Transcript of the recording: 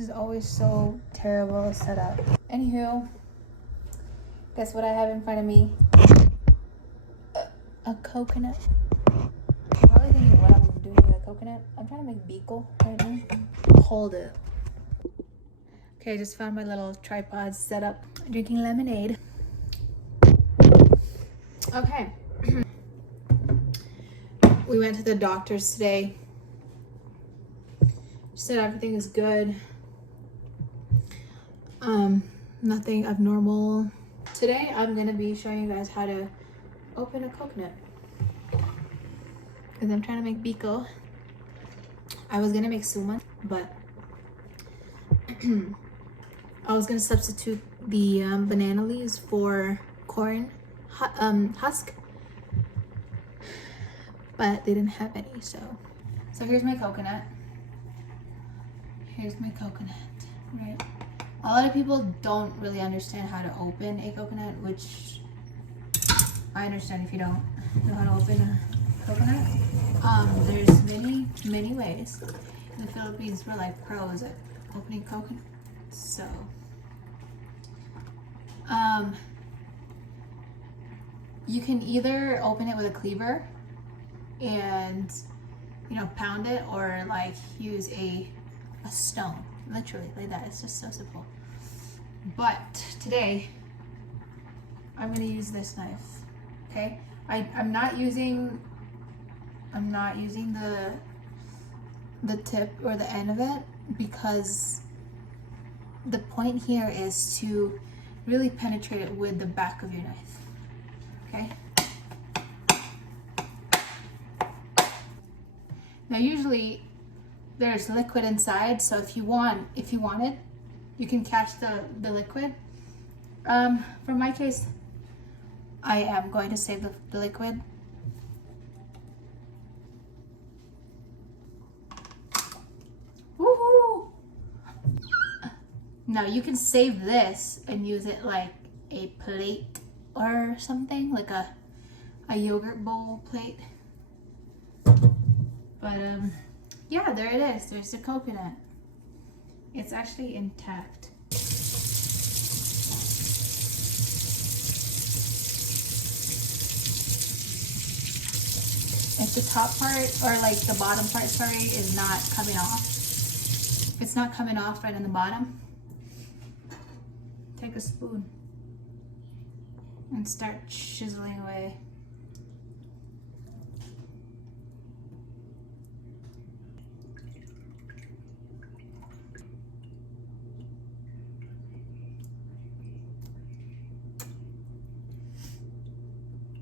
This is always so terrible setup. Anywho, guess what I have in front of me? A coconut. You're probably thinking what I'm doing with a coconut. I'm trying to make biko right now. Hold it. Okay, I just found my little tripod set up. Drinking lemonade. Okay. We went to the doctor's today. She said everything is good. Nothing abnormal. Today I'm gonna be showing you guys how to open a coconut. Because I'm trying to make biko. I was gonna make suman, but I was gonna substitute the banana leaves for corn husk, but they didn't have any, so here's my coconut. Here's my coconut, right? A lot of people don't really understand how to open a coconut, which I understand if you don't know how to open a coconut. There's many ways. In the Philippines, we're like pros at opening coconut. So, you can either open it with a cleaver and, you know, pound it, or like use a stone, literally like that. It's just so simple. But today I'm gonna use this knife. Okay, I'm not using the tip or the end of it, because the point here is to really penetrate it with the back of your knife. Okay. Now usually there's liquid inside, so if you want it, you can catch the liquid. For my case, I am going to save the liquid. Woohoo! Now you can save this and use it like a plate or something, like a yogurt bowl plate. But yeah, there it is. There's the coconut. It's actually intact. If the top part, or like the bottom part, sorry, is not coming off, if it's not coming off right on the bottom, take a spoon and start chiseling away.